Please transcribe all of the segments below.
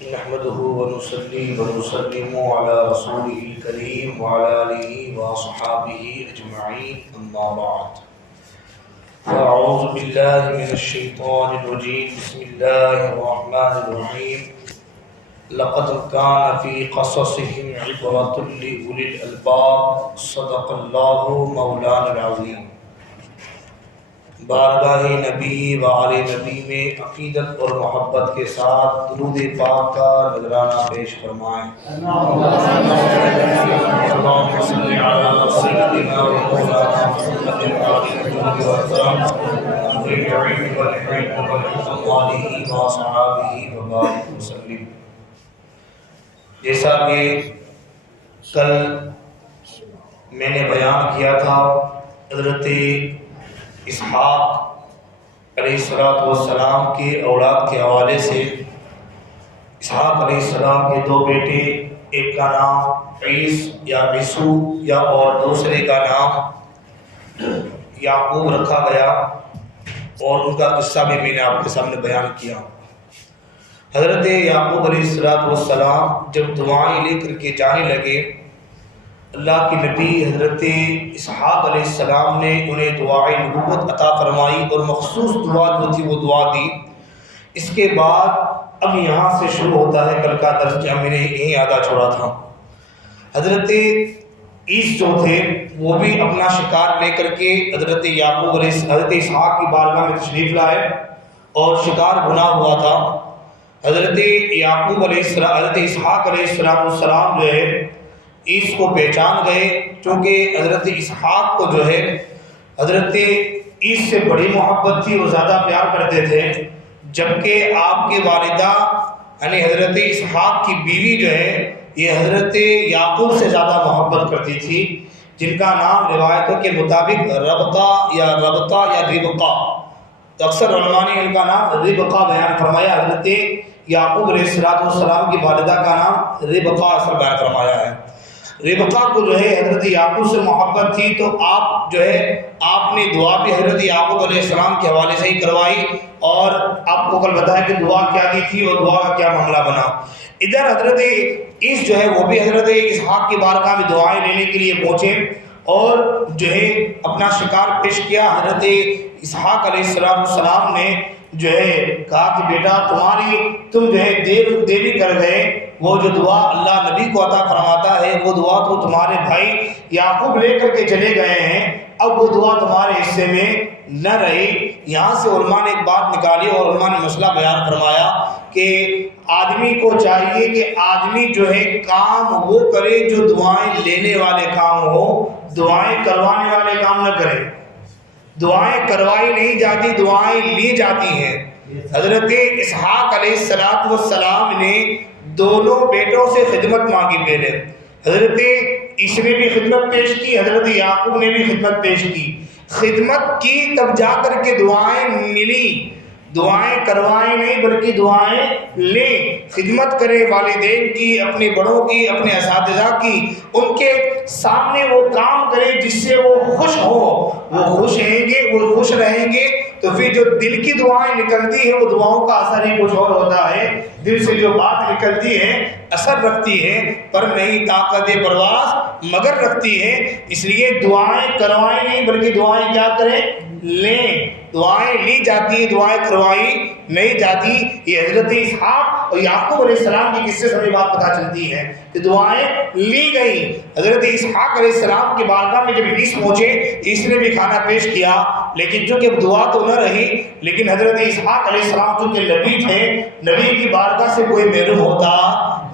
نحمده ونصلي ونسلم على رسوله الكريم وعلى آله وأصحابه أجمعين أما بعد فأعوذ بالله من الشيطان الرجيم بسم الله الرحمن الرحيم لقد كان في قصصهم عبرة لأولي الألباب صدق الله مولانا العظيم۔ بارگاہ نبی و آل نبی میں عقیدت اور محبت کے ساتھ درود پاک کا نذرانہ پیش فرمائیں۔ اللہم صلی علی سیدنا و مولانا محمد و صحابہ وبارک وسلم۔ جیسا کہ کل میں نے بیان کیا تھا، حضرت اسحاق علیہ السلام کے اولاد کے حوالے سے، اسحاق علیہ السلام کے دو بیٹے، ایک کا نام عیس یا عیسو یا اور دوسرے کا نام یعقوب رکھا گیا، اور ان کا قصہ بھی میں نے آپ کے سامنے بیان کیا۔ حضرت یعقوب علیہ السلام جب دعائیں لے کر کے جانے لگے، اللہ کے نبی حضرت اسحاق علیہ السلام نے انہیں دعائے نبوت عطا فرمائی اور مخصوص دعا جو تھی وہ دعا دی۔ اس کے بعد اب یہاں سے شروع ہوتا ہے کل کا درس، جو میں نے یہیں آدھا چھوڑا تھا۔ حضرت عیس جو تھے وہ بھی اپنا شکار لے کر کے حضرت اسحاق کی بارگاہ میں تشریف لائے، اور شکار بنا ہوا تھا۔ حضرت اسحاق علیہ السلام جو ہے عیس کو پہچان گئے، چونکہ حضرت اسحاق کو جو ہے حضرت عیس سے بڑی محبت تھی، وہ زیادہ پیار کرتے تھے، جبکہ آپ کے والدہ یعنی حضرت اسحاق کی بیوی جو ہے یہ حضرت یعقوب سے زیادہ محبت کرتی تھی، جن کا نام روایتوں کے مطابق ربقہ یا ربقہ، تو اکثر علماء نے ان کا نام ربقہ بیان فرمایا۔ حضرت یعقوب علیہ السلام کی والدہ کا نام ربقہ اثر بیان فرمایا ہے۔ ربقہ کو جو ہے حضرت یعقوب سے محبت تھی، تو آپ نے دعا بھی حضرت یعقوب علیہ السلام کے حوالے سے ہی کروائی، اور آپ کو کل بتایا کہ دعا کیا دی تھی اور دعا کا کیا معاملہ بنا۔ ادھر حضرت عیس جو ہے وہ بھی حضرت اسحاق کی بارگاہ میں دعائیں لینے کے لیے پہنچے، اور جو ہے اپنا شکار پیش کیا۔ حضرت اسحاق علیہ السلام نے جو ہے کہا کہ بیٹا تم جو ہے دیری کر گئے، وہ جو دعا اللہ نبی کو عطا فرماتا ہے وہ دعا تو تمہارے بھائی یعقوب لے کر کے چلے گئے ہیں، اب وہ دعا تمہارے حصے میں نہ رہی۔ یہاں سے علماء نے ایک بات نکالی، اور علماء نے مسئلہ بیان فرمایا کہ آدمی کو چاہیے کہ آدمی جو ہے کام وہ کرے جو دعائیں لینے والے کام ہو، دعائیں کروانے والے کام نہ کرے۔ دعائیں کروائی نہیں جاتی، دعائیں لی جاتی ہیں۔ حضرت اسحاق علیہ السلام نے دونوں بیٹوں سے خدمت مانگی، پہلے حضرت عیس نے بھی خدمت پیش کی، حضرت یعقوب نے بھی خدمت پیش کی۔ خدمت کی تب جا کر کے دعائیں ملی، دعائیں کروائیں نہیں بلکہ دعائیں لیں۔ خدمت کرے والدین کی، اپنے بڑوں کی، اپنے اساتذہ کی، ان کے سامنے وہ کام کرے جس سے وہ خوش ہو، وہ خوش رہیں گے، وہ خوش رہیں گے تو پھر جو دل کی دعائیں نکلتی ہیں وہ دعاؤں کا اثر ہی کچھ اور ہوتا ہے۔ دل سے جو بات نکلتی ہے اثر رکھتی ہے، پر نہیں طاقت پرواز مگر رکھتی ہے۔ اس لیے دعائیں کروائیں نہیں بلکہ دعائیں کیا کریں؟ لیں۔ دعائیں لی جاتی، دعائیں کروائی نہیں جاتی۔ یہ حضرت اسحاق اور یعقوب علیہ السلام کی قصے سے ہمیں بات پتہ چلتی ہے کہ دعائیں لی گئیں۔ حضرت اسحاق علیہ السلام کی بارگاہ میں جب عیس پہنچے، عیس نے بھی کھانا پیش کیا، لیکن چونکہ دعا تو نہ رہی، لیکن حضرت اسحاق علیہ السلام چونکہ نبی تھے، نبی کی بارگاہ سے کوئی محروم ہوتا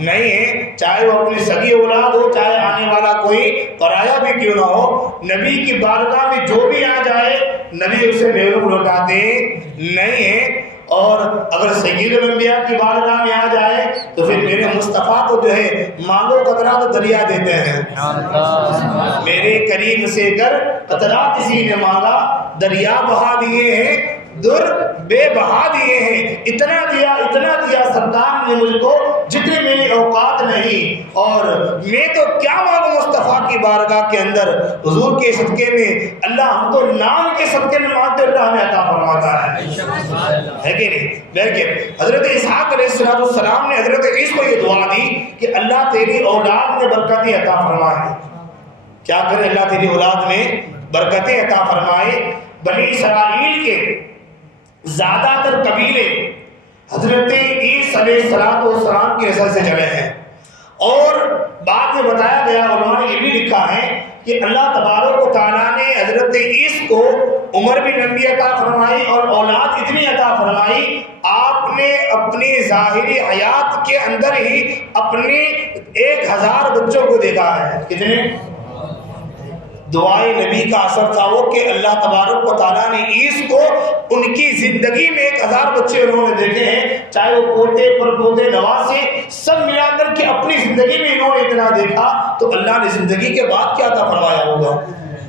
نہیں ہے، چاہے وہ اپنی سگی اولاد ہو، چاہے آنے والا کوئی پرایا بھی کیوں نہ ہو، نبی کی بارگاہ میں جو بھی آ جائے نبی اسے محروم لوٹاتے نہیں ہیں۔ اور اگر سید الانبیاء کی بارگاہ میں آ جائے تو پھر میرے مصطفیٰ کو جو ہے مانگو قطرہ تو دریا دیتے ہیں۔ میرے کریم سے گر قطرہ کسی نے مانگا، دریا بہا دیے ہیں، در بے بہا دیے ہیں۔ اتنا دیا سرکار نے مجھ کو جتنے میری اوقات نہیں۔ اور میں تو کیا مانگوں مصطفیٰ کی بارگاہ کے اندر، حضور کے صدقے میں اللہ ہم تو نام کے صدقے میں مانگتے اللہ ہمیں عطا فرماتا ہے کہ نہیں؟ لیکن حضرت اسحاق علیہ السلام نے حضرت عیسیٰ کو یہ دعا دی کہ اللہ تیری اولاد میں برکتیں عطا فرمائے. کیا کرے اللہ تیری اولاد میں برکتیں عطا فرمائے. بنی اسرائیل کے زیادہ تر قبیلے حضرت عیسیٰ علیہ السلام کی نسل سے چلے ہیں. اور بعد میں بتایا گیا، علماء نے یہ بھی لکھا ہے کہ اللہ تبارک و تعالیٰ نے حضرت عیسیٰ کو عمر بھی لمبی عطا فرمائی اور اولاد اتنی عطا فرمائی، آپ نے اپنی ظاہری حیات کے اندر ہی اپنے 1000 بچوں کو دیکھا ہے. کتنے؟ دعائے نبی کا اثر تھا وہ کہ اللہ تبارک و تعالیٰ نے عیسیٰ کو ان کی زندگی میں 1000 بچے انہوں نے دیکھے ہیں، چاہے وہ پوتے پر پوتے نواسے سب ملا کر کے اپنی زندگی میں انہوں نے اتنا دیکھا، تو اللہ نے زندگی کے بعد کیا عطا فرمایا ہوگا.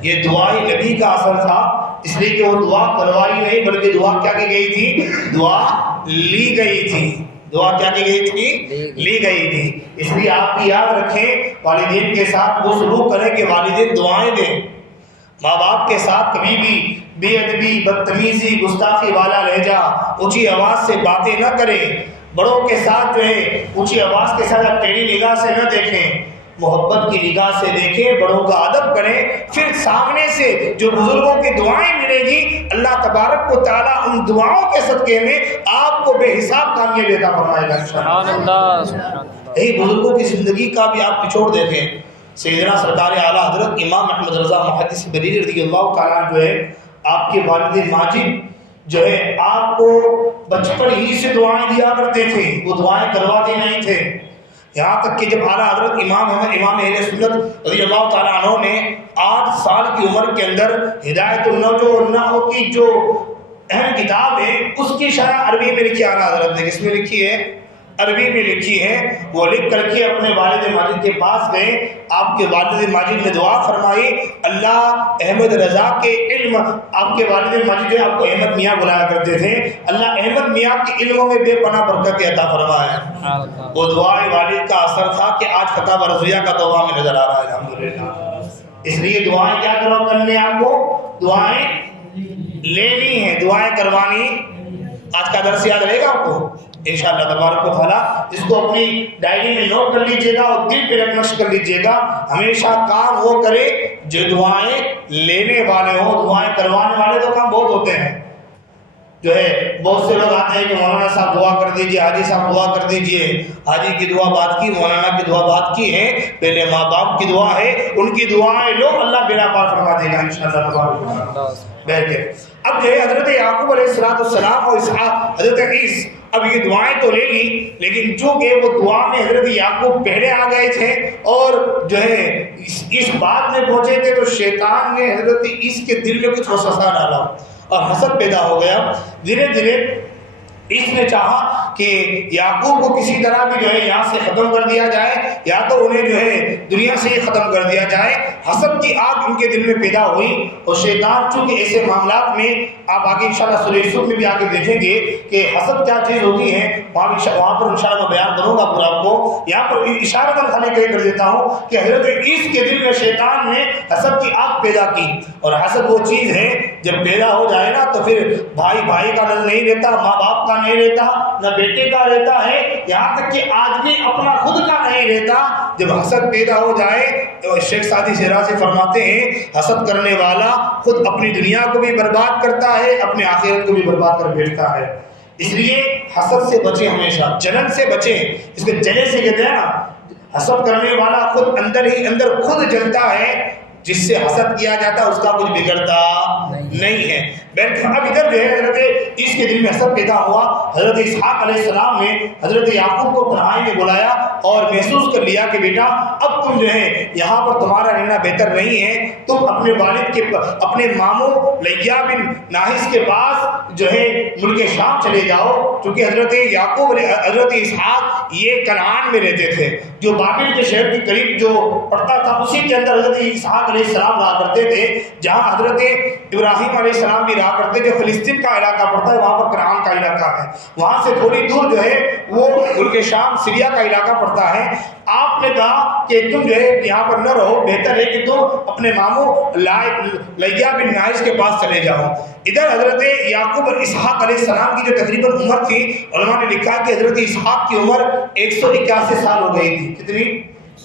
یہ دعائے نبی کا اثر تھا، اس لیے کہ وہ دعا کروائی نہیں بلکہ دعا کیا کی گئی تھی؟ دعا لی گئی تھی. دعا کیا کی گئی تھی؟ لی گئی تھی. اس لیے آپ بھی یاد رکھیں، والدین کے ساتھ وہ سلوک کریں کہ والدین دعائیں دیں. ماں باپ کے ساتھ کبھی بھی بے ادبی، بدتمیزی، گستاخی والا لہجہ، اونچی آواز سے باتیں نہ کریں. بڑوں کے ساتھ جو ہے اونچی آواز کے ساتھ ٹیڑھی نگاہ سے نہ دیکھیں، محبت کی نگاہ سے دیکھیں، بڑوں کا ادب کریں. پھر سامنے سے جو بزرگوں کی دعائیں ملے گی، اللہ تبارک و تعالیٰ ان دعاؤں کے صدقے میں آپ کو بے حساب کامیابی عطا فرمائے گا. سبحان اللہ. یہی بزرگوں کی زندگی کا بھی آپ نچوڑ دیکھیں. سیدنا سرکار اعلیٰ حضرت امام احمد رضا محدث بریلوی رضی اللہ تعالیٰ جو ہے آپ کے والد ماجد جو ہے آپ کو بچپن ہی سے دعائیں دیا کرتے تھے، وہ دعائیں کرواتے نہیں تھے. یہاں تک کہ جب اعلیٰ حضرت امام اہل سنت رضی اللہ تعالیٰ عنہ نے 8 سال کی عمر کے اندر ہدایت النجو والنحو کی جو اہم کتاب ہے اس کی شرح عربی میں لکھی. اعلیٰ حضرت نے کس میں لکھی ہے؟ عربی میں لکھی ہے. وہ لکھ کر کے اپنے والد ماجد کے پاس گئے. آپ کے والد ماجد نے دعا فرمائی، اللہ احمد رضا کے علم، آپ کے والد ماجد جو ہے آپ کو احمد میاں بلایا کرتے تھے، اللہ احمد میاں کے علموں میں بے پناہ برکت عطا فرمائے. وہ دعائے والد کا اثر تھا کہ آج فتح برزیہ کا توبہ میں نظر آ رہا ہے الحمدللہ. اس لیے دعائیں کیا کرنی آپ کو؟ دعائیں لینی ہیں، دعائیں کروانی. آج کا درس یاد رہے گا آپ کو انشاءاللہ تبارک و تعالیٰ. اس کو اپنی ڈائری میں نوٹ کر لیجئے گا اور دل پہ نقش کر لیجئے گا. ہمیشہ کام وہ کرے جو دعائیں لینے والے ہوں. دعائیں کروانے والے تو کام بہت ہوتے ہیں. جو ہے بہت سے لوگ آتے ہیں کہ مولانا صاحب دعا کر دیجئے، حاجی صاحب دعا کر دیجئے. حاجی کی دعا بات کی، مولانا کی دعا بات کی ہے، پہلے ماں باپ کی دعا ہے، ان کی دعائیں لو، اللہ بلا پار فرما دے گا انشاءاللہ تبارک و تعالیٰ. اب جو ہے حضرت یعقوب علیہ السلام اور اسحاق حضرت عیسیٰ اب یہ دعائیں تو لے لی، لیکن چونکہ وہ دعا میں حضرت یعقوب پہلے آ گئے تھے اور جو ہے اس بات میں پہنچے تھے تو شیطان نے حضرت عیسیٰ کے دل میں کچھ وسوسہ ڈالا اور حسد پیدا ہو گیا. دھیرے دھیرے اس نے چاہا کہ یعقوب کو کسی طرح بھی جو ہے یہاں سے ختم کر دیا جائے، یا تو انہیں جو ہے دنیا سے ہی ختم کر دیا جائے. حسد کی آگ ان کے دل میں پیدا ہوئی اور شیطان چونکہ ایسے معاملات میں آپ آگے انشاءاللہ سورہ یوسف میں بھی آگے دیکھیں گے کہ حسد کیا چیز ہوتی ہے، وہاں پر انشاءاللہ میں بیان کروں گا پورا آپ کو. یہاں پر اشارہ خانے کے لیے کر دیتا ہوں کہ حضرت عیسیٰ کے دل میں شیطان نے حسد کی آگ پیدا کی. اور حسد وہ چیز ہے جب پیدا ہو جائے نا تو پھر بھائی بھائی کا نظر نہیں رہتا، ماں باپ کا نہیں رہتا، نہ بیٹے کا رہتا ہے، یہاں تک کہ آدمی اپنا خود کا نہیں رہتا. جب حسد پیدا ہو جائے تو شیخ سعدی شیرازی فرماتے ہیں حسد کرنے والا خود اپنی دنیا کو بھی برباد کرتا ہے، اپنے آخرت کو بھی برباد کر بیٹھتا ہے. اس لیے حسد سے بچیں، ہمیشہ جلن سے بچیں. اس کو جلے سے کہتے ہیں نا، حسد کرنے والا خود اندر ہی اندر خود جلتا ہے، جس سے حسد کیا جاتا ہے اس کا کچھ بگڑتا نہیں ہے. اب ادھر جو ہے حضرت اس کے دل میں حسد پیدا ہوا. حضرت اسحاق علیہ السلام نے حضرت یعقوب کو تنہائی میں بلایا اور محسوس کر لیا کہ بیٹا اب تم جو ہے یہاں پر تمہارا رہنا بہتر نہیں ہے، تم اپنے والد کے اپنے ماموں لیہ بن ناحس کے پاس جو ہے ملک شام چلے جاؤ. چونکہ حضرت یعقوب حضرت اسحاق یہ کنعان میں رہتے تھے، جو بابل کے شہر کے قریب جو پڑتا تھا اسی کے اندر حضرت اسحاق علیہ السلام رہا کرتے تھے، جہاں حضرت ابراہیم علیہ السلام بھی کیا کرتے جو فلسطین کا علاقہ پڑتا ہے وہاں پر کنعان کا علاقہ ہے، وہاں سے تھوڑی دور جو ہے وہ ملک شام سیریا کا علاقہ پڑتا ہے۔ آپ نے کہا کہ تم جو ہے یہاں پر نہ رہو، بہتر ہے کہ تم اپنے ماموں لیہ بن نائس کے پاس چلے جاؤ۔ ادھر حضرت یعقوب اور اسحاق علیہ السلام کی جو تقریباً عمر تھی، علماء نے لکھا کہ حضرت اسحاق کی عمر 181 سال ہو گئی تھی۔ کتنی؟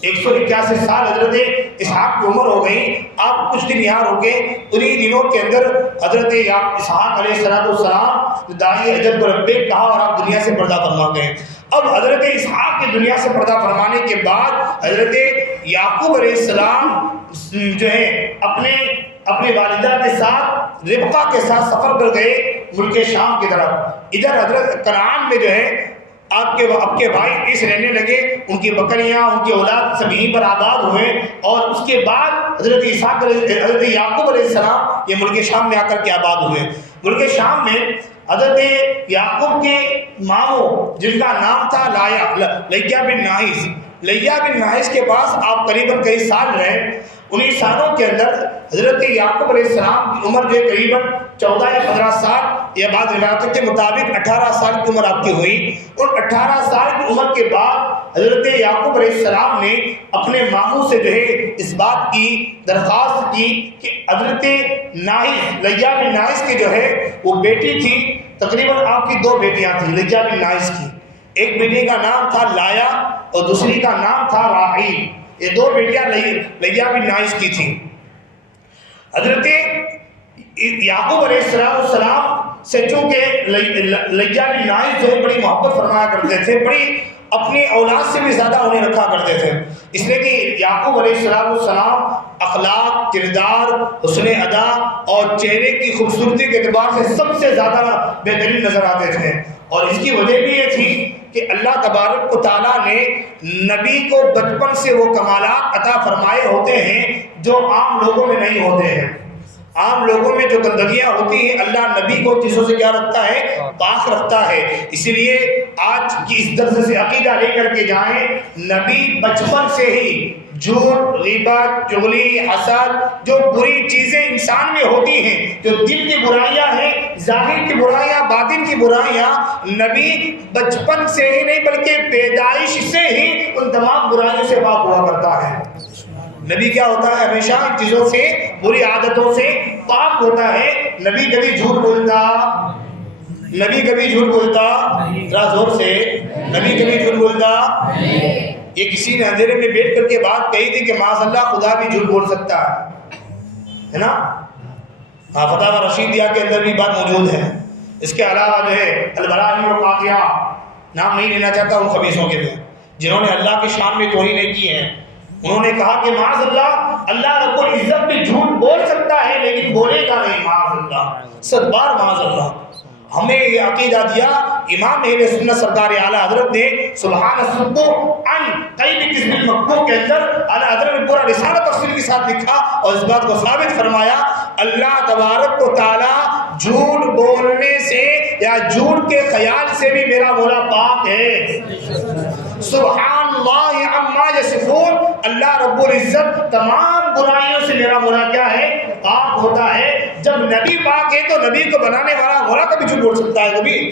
181 سال حضرت اسحاق کی عمر ہو گئی۔ آپ کچھ دن یہاں رکے، انہی دنوں کے اندر حضرت اسحاق علیہ السلام داعی اجل کو لبیک کہا اور آپ دنیا سے پردہ فرما گئے۔ اب حضرت اسحاق کی دنیا سے پردہ فرمانے کے بعد حضرت یعقوب علیہ السلام جو ہے اپنے والدہ کے ساتھ ربقہ کے ساتھ سفر کر گئے ملک شام کی طرف۔ ادھر حضرت کنعان میں جو ہے آپ کے بھائی اس رہنے لگے، ان کی بکریاں، ان کی اولاد سب یہیں پر آباد ہوئے، اور اس کے بعد حضرت یعقوب علیہ السلام یہ ملک شام میں آ کر کے آباد ہوئے۔ ملک شام میں حضرت یعقوب کے ماموں جن کا نام تھا لیہ بن نائس، لیہ بن نائس کے پاس آپ قریباً کئی سال رہے۔ انہی سالوں کے اندر حضرت یعقوب علیہ السلام کی عمر جو ہے قریباً 14 یا 15 سال، یا بعض روایتوں کے مطابق 18 سال کی عمر آپ کی ہوئی۔ اور 18 سال کی عمر کے بعد حضرت یعقوب علیہ السلام نے اپنے ماموں سے جو ہے اس بات کی درخواست کی کہ حضرت لیہ بن نائس کی جو ہے وہ بیٹی تھی، تقریباً آپ کی 2 بیٹیاں تھیں لیہ بن نائس کی، ایک بیٹی کا نام تھا لایا اور دوسری کا نام تھا راحیل۔ یہ 2 بیٹیاں لیہ بن نائس کی تھیں۔ حضرت یعقوب علیہ السلام سے چونکہ لیہ بن نائس جو بڑی محبت فرمایا کرتے تھے، بڑی اپنی اولاد سے بھی زیادہ انہیں رکھا کرتے تھے، اس لیے کہ یعقوب علیہ السلام اخلاق، کردار، حسن ادا اور چہرے کی خوبصورتی کے اعتبار سے سب سے زیادہ بہترین نظر آتے تھے۔ اور اس کی وجہ بھی یہ تھی کہ اللہ تبارک و تعالیٰ نے نبی کو بچپن سے وہ کمالات عطا فرمائے ہوتے ہیں جو عام لوگوں میں نہیں ہوتے ہیں۔ عام لوگوں میں جو گندگیاں ہوتی ہیں اللہ نبی کو چیزوں سے کیا رکھتا ہے؟ پاک رکھتا ہے۔ اسی لیے آج کی اس درس سے عقیدہ لے کر کے جائیں، نبی بچپن سے ہی جھوٹ، غیبت، چغلی، حسد، جو بری چیزیں انسان میں ہوتی ہیں، جو دل کی برائیاں ہیں، ظاہر کی برائیاں، باطن کی برائیاں، نبی بچپن سے ہی نہیں بلکہ پیدائش سے ہی ان تمام برائیوں سے پاک ہوا کرتا ہے۔ نبی کیا ہوتا ہے؟ ہمیشہ ان چیزوں سے، بری عادتوں سے پاک ہوتا ہے۔ نبی کبھی جھوٹ بولتا؟ نبی کبھی جھوٹ بولتا؟ ذرا زور سے، نبی کبھی جھوٹ بولتا؟ یہ کسی نے اندھیرے میں بیٹھ کر کے بات کہی تھی کہ معاذ اللہ خدا بھی جھوٹ بول سکتا ہے نا؟ ہاں، فتاوی رشیدیہ کے اندر بھی بات موجود ہے۔ اس کے علاوہ جو ہے البراء و قاطعہ، نام نہیں لینا چاہتا ان خبیثوں کے میں، جنہوں نے اللہ کی شان میں توہین کی ہے، انہوں نے کہا کہ معاذ اللہ رب العزت بھی جھوٹ بول سکتا ہے لیکن بولے گا نہیں، معاذ اللہ، 100 بار معاذ اللہ۔ ہمیں یہ عقیدہ دیا امام اہل سنت سرکار اعلیٰ حضرت نے سبحان الصدق عن قید کسب المکتوب کے اندر اعلیٰ حضرت نے پورا رسالہ تفصیل کے ساتھ لکھا اور اس بات کو ثابت فرمایا، اللہ تبارک و تعالی جھوٹ بولنے سے یا جھوٹ کے خیال سے بھی میرا مولا پاک ہے۔ سبحان اللہ عما یصفون، اللہ رب العزت تمام برائیوں سے میرا مولا کیا ہے؟ پاک ہوتا ہے۔ جب نبی پاک ہے تو نبی کو بنانے والا مولا کبھی جھوٹ بول سکتا ہے؟ کبھی؟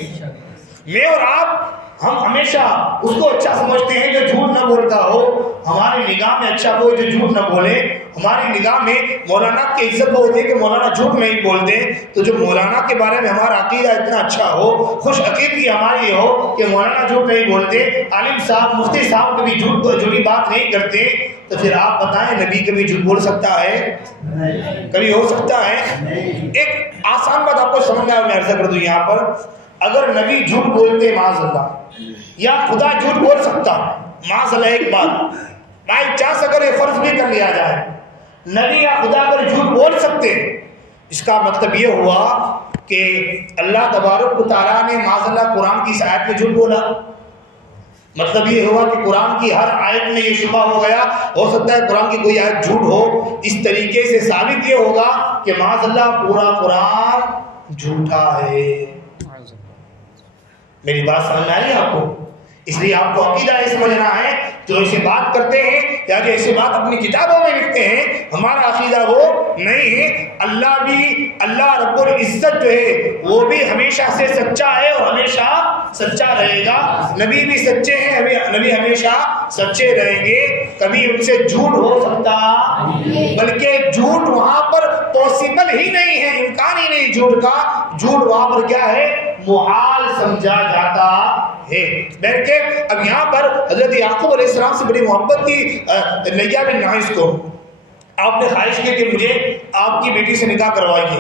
میں اور آپ ہم ہمیشہ اس کو اچھا سمجھتے ہیں جو جھوٹ نہ بولتا ہو، ہماری نگاہ میں اچھا وہ جو جھوٹ نہ بولے۔ ہماری نگاہ میں مولانا کی عزت وہ ہوتی ہے کہ مولانا جھوٹ نہیں بولتے، تو جو مولانا کے بارے میں ہمارا عقیدہ اتنا اچھا ہو، خوش عقیدگی ہماری یہ ہو کہ مولانا جھوٹ نہیں بولتے، عالم صاحب، مفتی صاحب کبھی جھوٹی بات نہیں کرتے، تو پھر آپ بتائیں نبی کبھی جھوٹ بول سکتا ہے؟ کبھی ہو سکتا ہے؟ ایک آسان بات آپ کو سمجھنا ہے، میں عرض کر دوں یہاں پر، اگر نبی جھوٹ بولتے معاذ اللہ، یا خدا جھوٹ بول سکتا معاذ اللہ، ایک بات بائی چانس اگر یہ فرض بھی کر لیا جائے نبی یا خدا اگر جھوٹ بول سکتے، اس کا مطلب یہ ہوا کہ اللہ تبارک و تعالیٰ نے معاذ اللہ قرآن کی اس آیت میں جھوٹ بولا۔ مطلب یہ ہوا کہ قرآن کی ہر آیت میں یہ شبہ ہو گیا، ہو سکتا ہے قرآن کی کوئی آیت جھوٹ ہو، اس طریقے سے ثابت یہ ہوگا کہ معاذ اللہ پورا قرآن جھوٹا ہے۔ میری بات سمجھ میں آئی آپ کو؟ اس لیے آپ کو عقیدہ یہ سمجھنا ہے، جو ایسے بات کرتے ہیں یا جو ایسے بات اپنی کتابوں میں لکھتے ہیں، ہمارا عقیدہ وہ نہیں ہے۔ اللہ رب العزت جو ہے وہ بھی ہمیشہ سے سچا ہے اور ہمیشہ سچا رہے گا، نبی بھی سچے ہیں، نبی ہمیشہ سچے رہیں گے، کبھی ان سے جھوٹ ہو سکتا، بلکہ جھوٹ وہاں پر پاسبل ہی نہیں ہے، امکان ہی نہیں جھوٹ کا، جھوٹ وہاں پر کیا ہے، محال سمجھا جاتا ہے۔ بلکہ اب یہاں پر حضرت یعقوب علیہ السلام سے بڑی محبت تھی لیا بن ناعس کو، آپ نے خواہش کی کہ مجھے آپ کی بیٹی سے نکاح کروائیے۔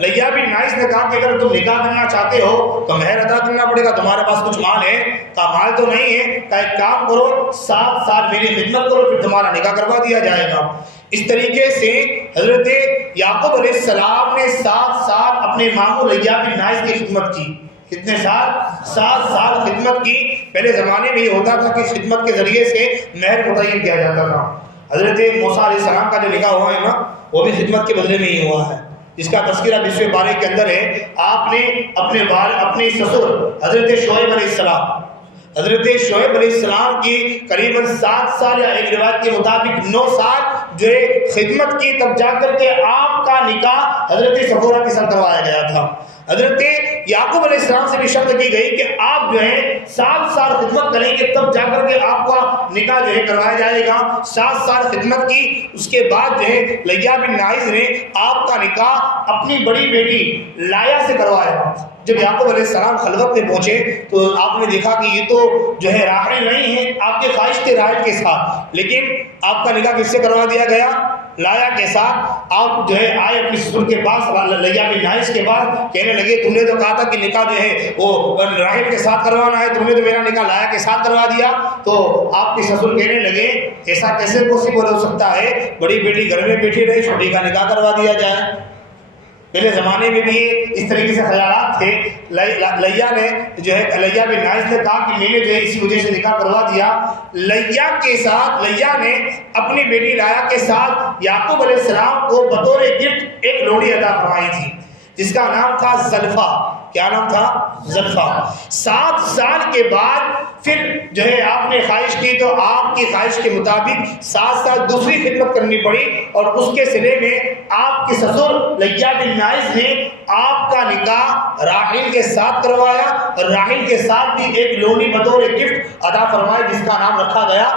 لیا بن ناعس نے کہا کہ اگر تم نکاح کرنا چاہتے ہو تو مہر ادا کرنا پڑے گا، تمہارے پاس کچھ مال ہے؟ کہا مال تو نہیں ہے، کہ ایک کام کرو 7 سال میری خدمت کرو پھر تمہارا نکاح کروا دیا جائے گا۔ اس طریقے سے حضرت یعقوب علیہ السلام نے 7 سال اپنے ماموں لیا بن ناعس کی خدمت کی۔ کتنے سال؟ 7 سال خدمت کی۔ پہلے زمانے میں یہ ہوتا تھا کہ خدمت کے ذریعے سے مہر متعین کیا جاتا تھا۔ حضرت موسیٰ علیہ السلام کا جو نکاح ہوا ہے نا، وہ بھی خدمت کے بدلے میں ہی ہوا ہے، جس کا تذکرہ 20ویں پارے کے اندر ہے۔ آپ نے اپنے سسر حضرت شعیب علیہ السلام کی قریباً 7 سال یا ایک روایت کے مطابق 9 سال جو ہے خدمت کی، تب جا کر کے آپ کا نکاح حضرت صفورہ کے ساتھ کروایا گیا تھا۔ حضرت یعقوب علیہ السلام سے بھی شرط کی گئی کہ آپ جو ہے 7 سال خدمت کریں گے تب جا کر کے آپ کا نکاح جو ہے کروایا جائے گا۔ 7 سال خدمت کی، اس کے بعد جو ہے لیا بن ناعس نے آپ کا نکاح اپنی بڑی بیٹی لایا سے کروایا۔ جب یعقوب علیہ السلام خلوت میں پہنچے تو آپ نے دیکھا کہ یہ تو جو ہے راحل نہیں ہے، آپ کے خواہش تھے راحل کے ساتھ، لیکن آپ کا نکاح کس سے کروا دیا گیا؟ لایا کے ساتھ۔ آپ جو ہے آئے اپنے سسر کے پاس لیا بن ناعس کے بعد، کہنے لگے تم نے تو کہا تھا کہ نکاح جو ہے وہ راحل کے ساتھ کروانا ہے، تم نے تو میرا نکاح لایا کے ساتھ کروا دیا۔ تو آپ کے سسر کہنے لگے ایسا کیسے پاسبل ہو سکتا ہے، بڑی بیٹی گھر میں بیٹھی رہی، چھوٹی کا نکاح کروا دیا جائے۔ پہلے زمانے میں بھی اس طریقے سے خیالات تھے۔ لیا بن ناعس نے کہا کہ میں نے جو ہے اسی وجہ سے نکاح کروا دیا۔ لیا نے اپنی بیٹی لایا کے ساتھ یعقوب علیہ السلام کو بطور گفٹ ایک لوڑی عطا فرمائی تھی، جس کا نام تھا زلفا۔ کیا نام تھا؟ زلفا۔ 7 سال کے بعد پھر جو ہے آپ نے خواہش کی تو آپ کی خواہش کے مطابق 7 سال دوسری خدمت کرنی پڑی، اور اس کے صلے میں آپ کے سسر لیا بن ناعس نے آپ کا نکاح راحل کے ساتھ کروایا، اور راحل کے ساتھ بھی ایک لونی بطور گفٹ عطا فرمائی، جس کا نام رکھا گیا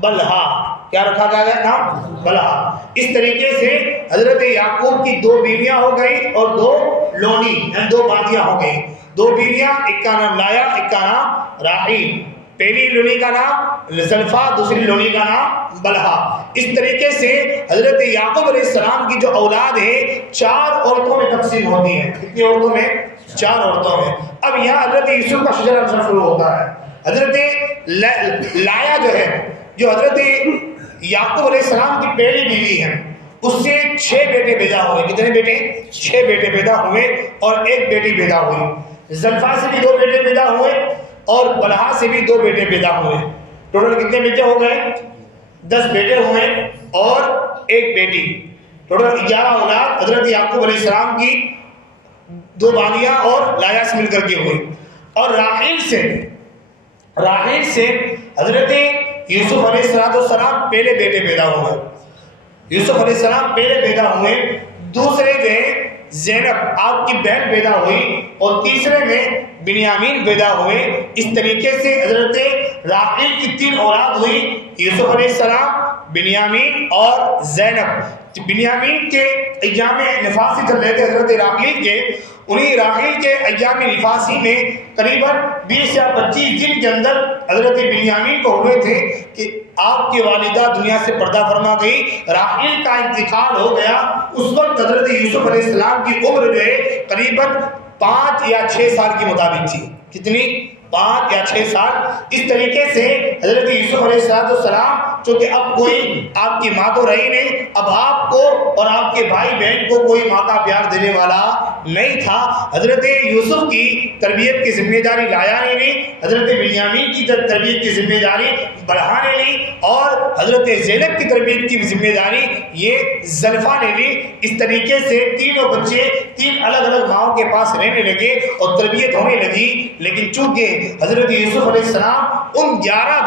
بلہا۔ کیا رکھا گیا نام؟ بلہا۔ اس طریقے سے حضرت یعقوب کی 2 بیویاں ہو گئی اور 2 لونی یعنی 2 بادیاں ہو گئی۔ 2 بیویاں، ایک کا نام لایا، ایک کا نام راحیل۔ پہلی لونی کا نام زلفا، دوسری لونی کا نام بلہا۔ اس طریقے سے حضرت یعقوب علیہ السلام کی جو اولاد ہے 4 عورتوں میں تقسیم ہوتی ہے۔ کتنی عورتوں میں؟ 4 عورتوں میں۔ اب یہاں حضرت یوسف کا شجرہ شروع ہوتا ہے۔ حضرت لایا جو ہے، جو حضرت یعقوب علیہ السلام کی پہلی بیوی ہے، اس سے 6 بیٹے پیدا ہوئے۔ کتنے بیٹے؟ 6 بیٹے پیدا ہوئے اور 1 بیٹی پیدا ہوئی۔ زلفا سے بھی 2 بیٹے پیدا ہوئے اور بلہا سے بھی 2 بیٹے پیدا ہوئے۔ ٹوٹل کتنے بیٹے ہو گئے؟ 10 بیٹے ہوئے اور 1 بیٹی، ٹوٹل 11 اولاد حضرت یعقوب علیہ السلام کی 2 بانیاں اور لایا سے مل کر کے ہوئی۔ اور راحیل سے حضرت یوسف علیہ السلام پہلے بیٹے پیدا ہوئے۔ یوسف علیہ السلام پہلے پیدا ہوئے، دوسرے میں زینب آپ کی بہن پیدا ہوئی، اور تیسرے میں بنیامین پیدا ہوئے۔ اس طریقے سے حضرت راحیل کی 3 اولاد ہوئی، یوسف علیہ السلام، بنیامین اور زینب۔ بنیامین کے ایام نفاسی چل رہے تھے حضرت راحیل کے، انہی راحیل کے ایام نفاسی میں قریباً 20 یا 25 دن کے اندر حضرت بنیامین کو ہوئے تھے کہ آپ کی والدہ دنیا سے پردہ فرما گئی، راحیل کا انتقال ہو گیا۔ اس وقت حضرت یوسف علیہ السلام کی عمر جو ہے قریباً 5 یا 6 سال کے مطابق تھی۔ کتنی؟ 5 یا 6 سال۔ اس طریقے سے حضرت یوسف علیہ السلام، چونکہ اب کوئی آپ کی ماں تو رہی نہیں، اب آپ کو اور آپ کے بھائی بہن کو کوئی ماں کا پیار دینے والا نہیں تھا، حضرت یوسف کی تربیت کی ذمہ داری لایا نے لی، حضرت بنیامین کی تربیت کی ذمہ داری بڑھانے لی، اور حضرت زینب کی تربیت کی ذمہ داری یہ زلفہ نے لی۔ اس طریقے سے تینوں بچے تین الگ الگ ماؤں کے پاس رہنے لگے اور تربیت ہونے لگی۔ لیکن چونکہ حضرت یوسف علیہ السلام ان 11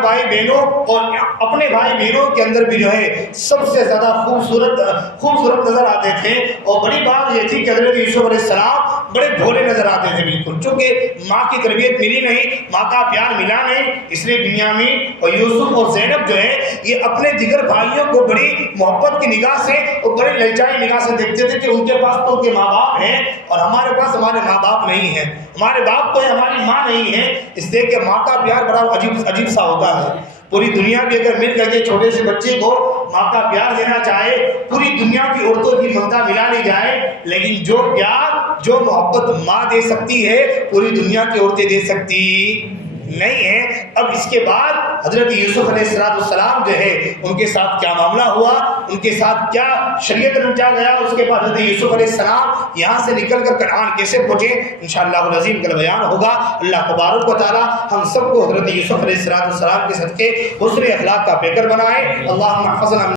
بھائی بہنوں اور اپنے بھائی بہنوں کے اندر بھی جو ہے سب سے زیادہ خوبصورت نظر آتے تھے، اور بڑی بات یہ تھی کہ حضرت یوسف علیہ السلام بڑے بھولے نظر آتے تھے بالکل، چونکہ ماں کی تربیت ملی نہیں، ماں کا پیار ملا نہیں، اس لیے بنیامین اور یوسف اور زینب جو ہے یہ اپنے دیگر بھائیوں کو بڑی محبت کی نگاہ سے اور بڑی للچائی نگاہ سے دیکھتے تھے کہ ان کے پاس تو ان کے ماں باپ ہیں اور ہمارے پاس ہمارے ماں باپ نہیں ہیں، ہمارے باپ تو ہے ہماری ماں نہیں ہے۔ اس لیے کہ ماں کا پیار بڑا عجیب سا ہوتا ہے۔ پوری دنیا بھی اگر مل کر کے چھوٹے سے بچے کو ماں کا پیار دینا چاہے، پوری دنیا کی عورتوں کی ممتا ملا لی جائے، لیکن جو پیار جو محبت ماں دے سکتی ہے پوری دنیا کی عورتیں دے سکتی نہیں ہے۔ اب اس کے بعد حضرت یوسف علیہ السلام جو ہے ان کے ساتھ کیا معاملہ ہوا، ان کے ساتھ کیا شریعت رچا گیا، اس کے بعد حضرت یوسف علیہ السلام یہاں سے نکل کر کنعان کیسے پہنچے، انشاءاللہ العظیم کل بیان ہوگا۔ اللہ تبارک و تعالی ہم سب کو حضرت یوسف علیہ السلام کے صدقے حسن اخلاق کا پیکر بنائے۔ اللہم احفظنا